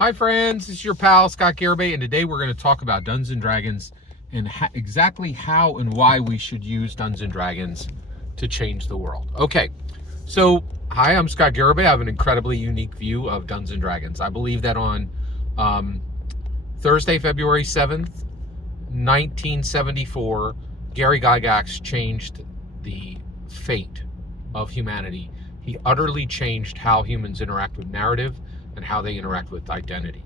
Hi friends, this is your pal Scott Garibay, and today we're going to talk about Dungeons and Dragons and exactly how and why we should use Dungeons and Dragons to change the world. Okay, so hi, I'm Scott Garibay. I have an incredibly unique view of Dungeons and Dragons. I believe that on Thursday, February 7th, 1974, Gary Gygax changed the fate of humanity. He utterly changed how humans interact with narrative and how they interact with identity.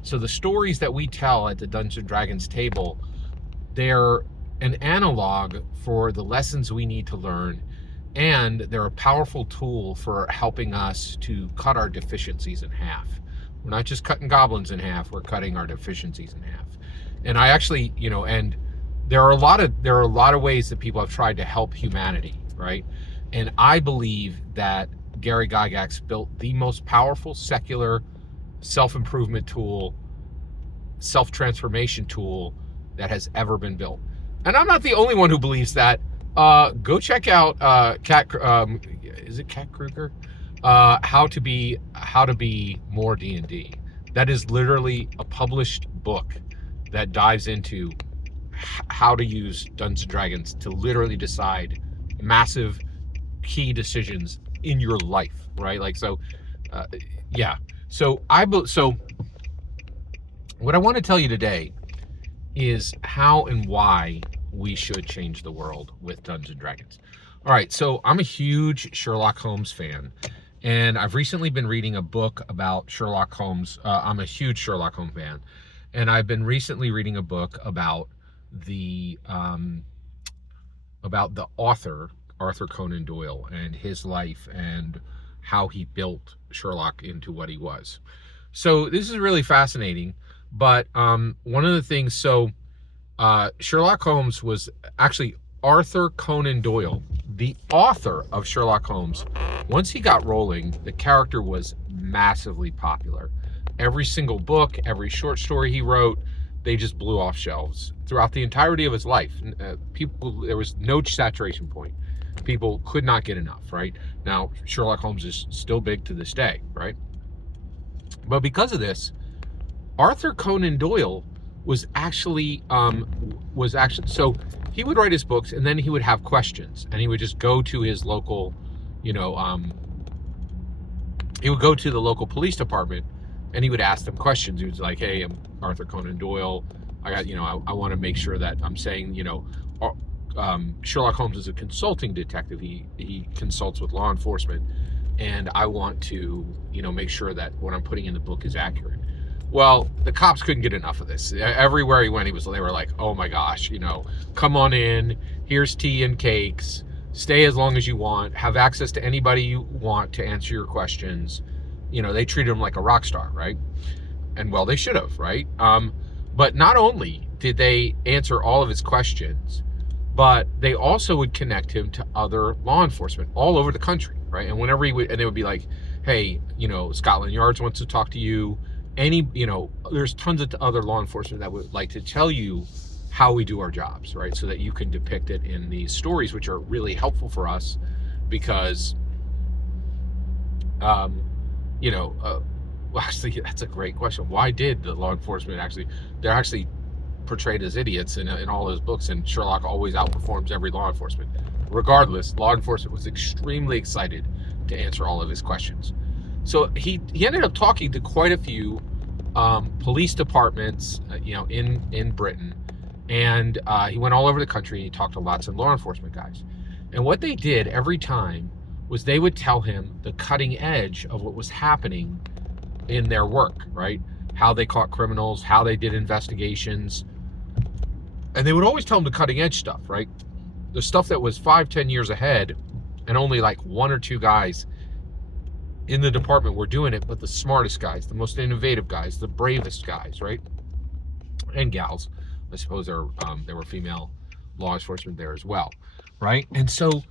So the stories that we tell at the Dungeons and Dragons table, they're an analog for the lessons we need to learn, and they're a powerful tool for helping us to cut our deficiencies in half. We're not just cutting goblins in half, we're cutting our deficiencies in half. And I actually, and there are a lot of ways that people have tried to help humanity, right? And I believe that Gary Gygax built the most powerful secular self-improvement tool, self-transformation tool that has ever been built. And I'm not the only one who believes that. Go check out is it Cat Kruger? How to be more D&D. That is literally a published book that dives into how to use Dungeons and Dragons to literally decide massive key decisions in your life, right? Like, so yeah. So what I want to tell you today is how and why we should change the world with Dungeons and Dragons. All right, so I'm a huge Sherlock Holmes fan, and I've recently been reading a book about Sherlock Holmes. I'm a huge Sherlock Holmes fan, and I've been recently reading a book about the author Arthur Conan Doyle and his life and how he built Sherlock into what he was. So this is really fascinating. But one of the things, Sherlock Holmes was actually Arthur Conan Doyle, the author of Sherlock Holmes. Once he got rolling, the character was massively popular. Every single book, every short story he wrote, they just blew off shelves throughout the entirety of his life. There was no saturation point. People could not get enough, right? Now, Sherlock Holmes is still big to this day, right? But because of this, Arthur Conan Doyle was actually so he would write his books and then he would have questions, and he would just go to his local, he would go to the local police department and he would ask them questions. He was like, "Hey, I'm Arthur Conan Doyle. I want to make sure that I'm saying, Sherlock Holmes is a consulting detective. He consults with law enforcement, and I want to, make sure that what I'm putting in the book is accurate." Well, the cops couldn't get enough of this. Everywhere he went, they were like, "Oh my gosh, come on in. Here's tea and cakes. Stay as long as you want. Have access to anybody you want to answer your questions." They treated him like a rock star, right? And well, they should have, right? But not only did they answer all of his questions, but they also would connect him to other law enforcement all over the country, right? And whenever they would be like, "Hey, Scotland Yards wants to talk to you." There's tons of other law enforcement that would like to tell you how we do our jobs, right? So that you can depict it in these stories, which are really helpful for us because, actually, that's a great question. Why did the law enforcement they're actually portrayed as idiots in all his books, and Sherlock always outperforms every law enforcement. Regardless, law enforcement was extremely excited to answer all of his questions. So he ended up talking to quite a few police departments, in Britain, and he went all over the country. And he talked to lots of law enforcement guys, and what they did every time was they would tell him the cutting edge of what was happening in their work, right? How they caught criminals, how they did investigations, and they would always tell him the cutting edge stuff, right? The stuff that was 5-10 years ahead, and only like one or two guys in the department were doing it, but the smartest guys, the most innovative guys, the bravest guys, right? And gals. I suppose there were female law enforcement there as well, right? And so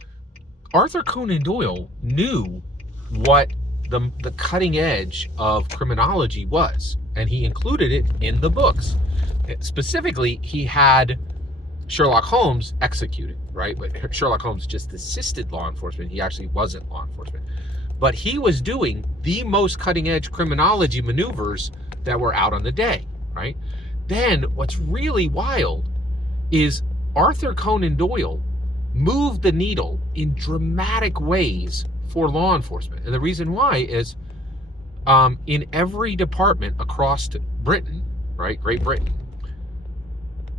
Arthur Conan Doyle knew what the cutting edge of criminology was, and he included it in the books. Specifically, he had Sherlock Holmes executed, right? But Sherlock Holmes just assisted law enforcement. He actually wasn't law enforcement. But he was doing the most cutting edge criminology maneuvers that were out on the day, right? Then what's really wild is Arthur Conan Doyle moved the needle in dramatic ways for law enforcement. And the reason why is in every department across Britain, right, Great Britain,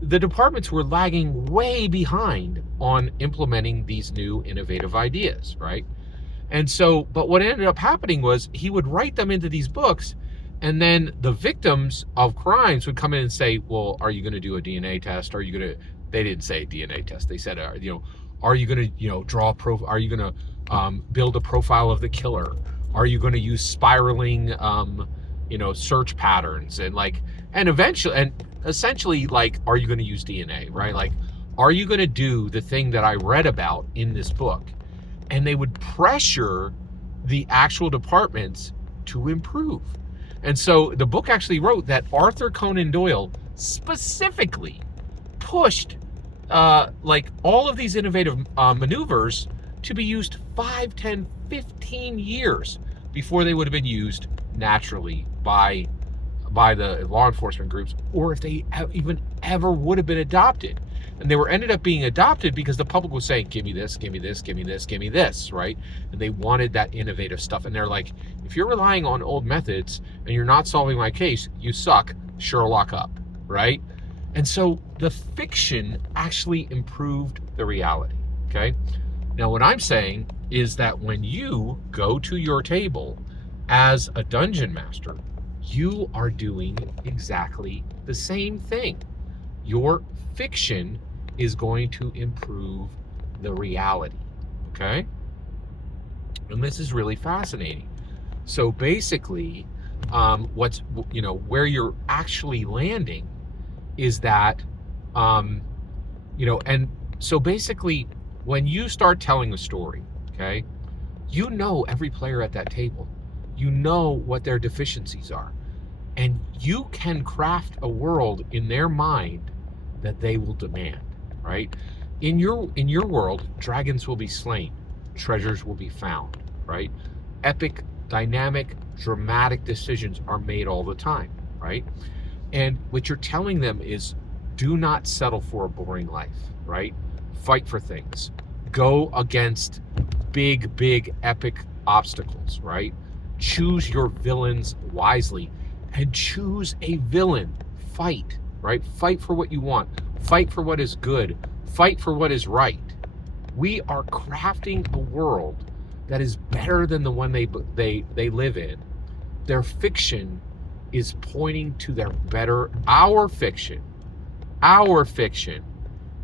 the departments were lagging way behind on implementing these new innovative ideas, right? And so, but what ended up happening was he would write them into these books, and then the victims of crimes would come in and say, well, are you going to do a DNA test? Are you going to, they didn't say DNA test. They said, are you going to, draw a profile? Are you going to build a profile of the killer? Are you going to use spiraling, search patterns? And eventually, and essentially, are you going to use DNA, right? Are you going to do the thing that I read about in this book? And they would pressure the actual departments to improve. And so the book actually wrote that Arthur Conan Doyle specifically pushed all of these innovative maneuvers to be used 5, 10, 15 years before they would have been used naturally by the law enforcement groups, or if they even ever would have been adopted. And they were ended up being adopted because the public was saying, give me this, give me this, give me this, give me this, right? And they wanted that innovative stuff. And they're like, if you're relying on old methods and you're not solving my case, you suck. Sherlock up, right? And so the fiction actually improved the reality, okay? Now, what I'm saying is that when you go to your table as a dungeon master, you are doing exactly the same thing. Your fiction is going to improve the reality, okay? And this is really fascinating. So basically, where you're actually landing is that, and so basically, when you start telling a story, okay, every player at that table, what their deficiencies are, and you can craft a world in their mind that they will demand, right? In your world, dragons will be slain, treasures will be found, right? Epic, dynamic, dramatic decisions are made all the time, right? And what you're telling them is, do not settle for a boring life, right? Fight for things. Go against big, epic obstacles, right? Choose your villains wisely and choose a villain. Fight, right? Fight for what you want. Fight for what is good. Fight for what is right. We are crafting a world that is better than the one they live in. Their fiction is pointing to their better. Our fiction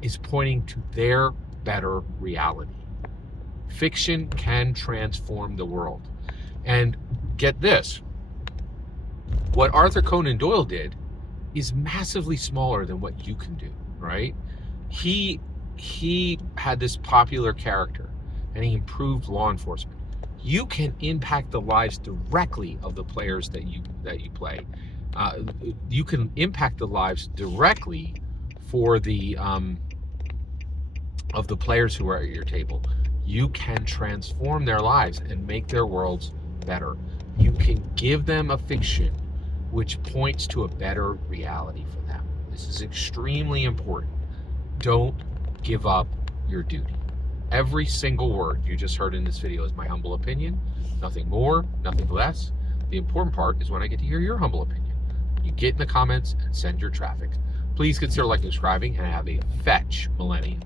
is pointing to their better reality. Fiction can transform the world. And get this, what Arthur Conan Doyle did is massively smaller than what you can do, right? He had this popular character and he improved law enforcement. You can impact the lives directly of the players that you play. You can impact the lives directly for the of the players who are at your table. You can transform their lives and make their worlds better. You can give them a fiction which points to a better reality for them. This is extremely important. Don't give up your duty. Every single word you just heard in this video is my humble opinion. Nothing more, nothing less. The important part is when I get to hear your humble opinion. You get in the comments and send your traffic. Please consider liking and subscribing, and have a fetch millennium.